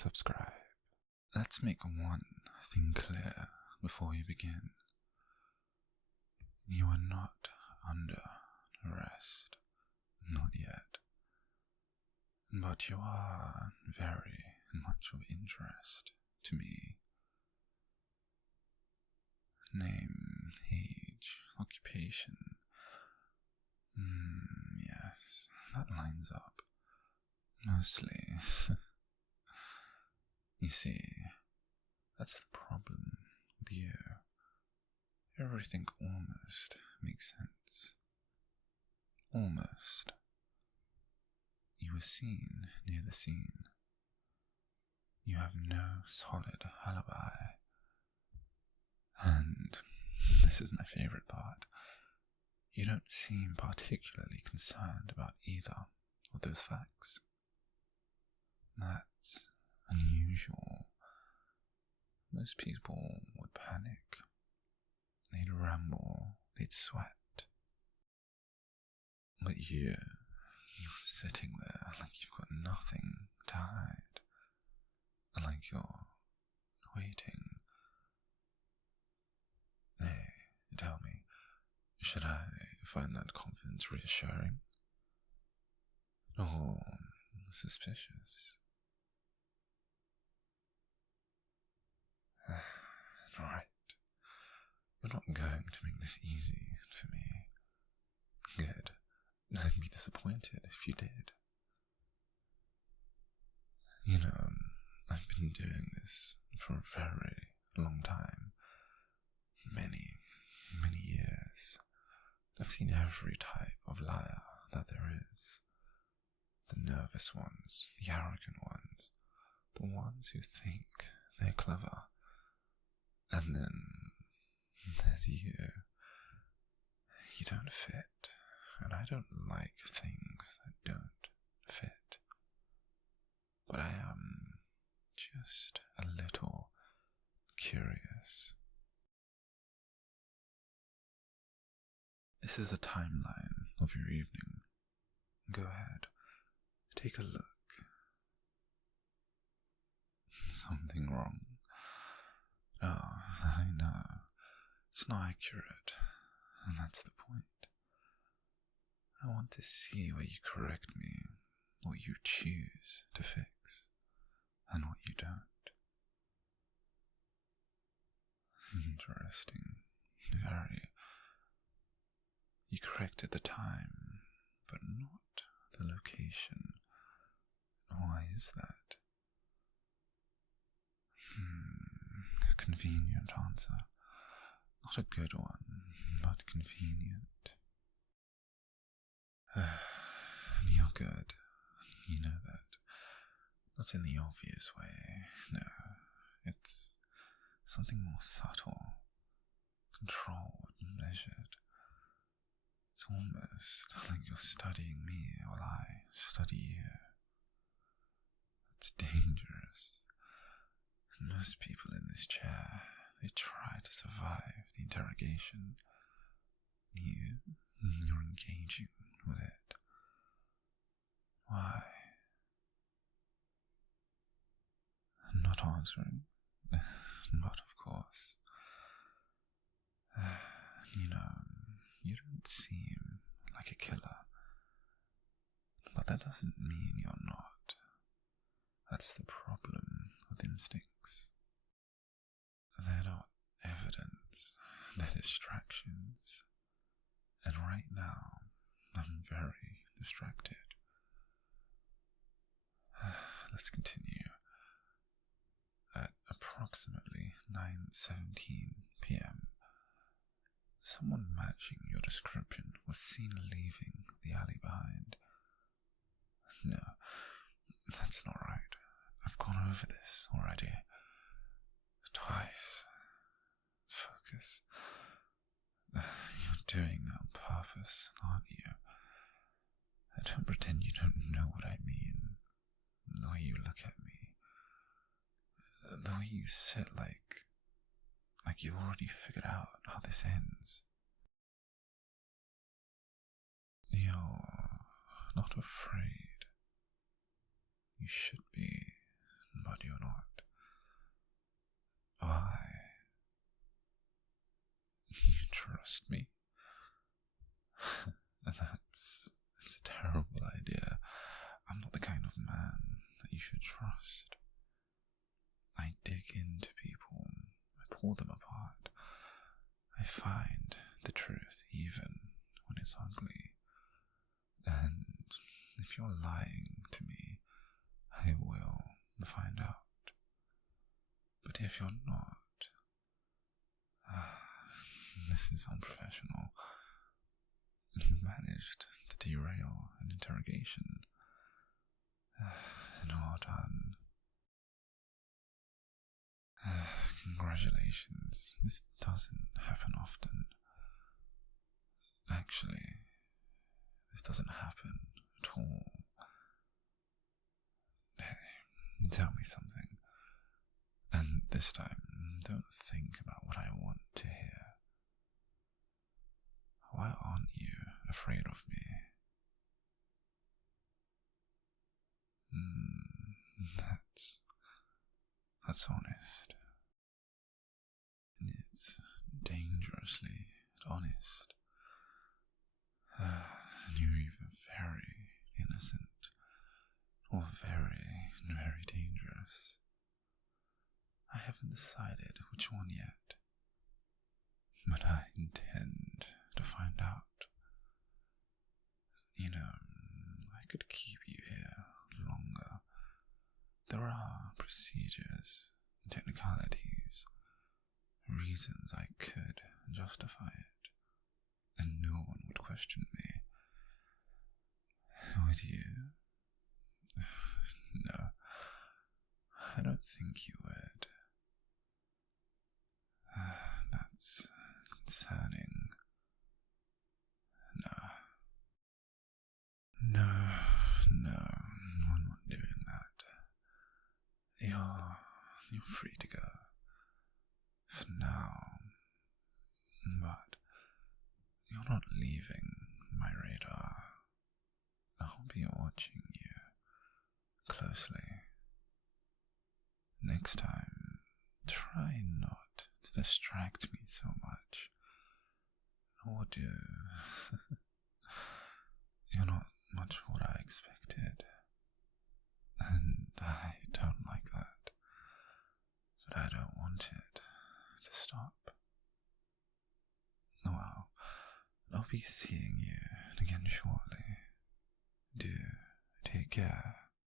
subscribe. Let's make one thing clear before we begin. You are not under arrest, not yet, but you are very much of interest to me. Name, age, occupation. Yes, that lines up. Mostly. You see, that's the problem with you. Everything almost makes sense. Almost. You were seen near the scene. You have no solid alibi. And this is my favorite part. You don't seem particularly concerned about either of those facts. That's unusual. Most people would panic. They'd ramble, they'd sweat. But you're sitting there like you've got nothing to hide. Like you're waiting. Hey, tell me, should I find that confidence reassuring? Or suspicious? Right. You're not going to make this easy for me. Good. I'd be disappointed if you did. You know, I've been doing this for a very long time. Many years. I've seen every type of liar that there is. The nervous ones, the arrogant ones, the ones who think they're clever. And then there's you. You don't fit, and I don't like things that don't fit. But I am just a little curious. This is a timeline of your evening. Go ahead, take a look. Something wrong. Oh, I know. It's not accurate, and that's the point. I want to see where you correct me, what you choose to fix, and what you don't. Interesting. Very. You corrected the time, but not the location. Why is that? A convenient answer. Not a good one, but convenient. You're good. You know that. Not in the obvious way, no. It's something more subtle, controlled and measured. It's almost like you're studying me while I study you. It's dangerous. And most people in this chair, they try to survive the interrogation. You're engaging with it. Why? Not answering? Not of course. You don't seem like a killer. But that doesn't mean you're not. That's the problem with instincts. They're not evidence, they're distractions. And right now, I'm very distracted. Let's continue. At approximately 9:17 p.m., someone matching your description was seen leaving the alley behind. No, that's not right. I've gone over this already. Twice. Focus. You're doing that on purpose, aren't you? Don't pretend you don't know what I mean. The way you look at me. The way you sit like you already figured out how this ends. You're not afraid. You should be, but you're you're not. Why? You trust me? It's a terrible idea. I'm not the kind of man that you should trust. I dig into people, I pull them apart. I find the truth even when it's ugly. And if you're lying to me, I will find out. But if you're not, this is unprofessional. You managed to derail an interrogation. And well done. Congratulations. This doesn't happen often. Actually, this doesn't happen at all. Tell me something. And this time, don't think about what I want to hear. Why aren't you afraid of me? That's honest. And it's dangerously honest. And you're either very innocent or very, very dangerous. I haven't decided which one yet, but I intend to find out. You know, I could keep you here longer. There are procedures, technicalities, reasons I could justify it, and no one would question me. Would you? No, I don't think you would. That's concerning. No, I'm not doing that. You're free to go. For now. But you're not leaving my radar. I'll be watching you closely. Next time, try not to distract me so much. Or do. You're not much what I expected.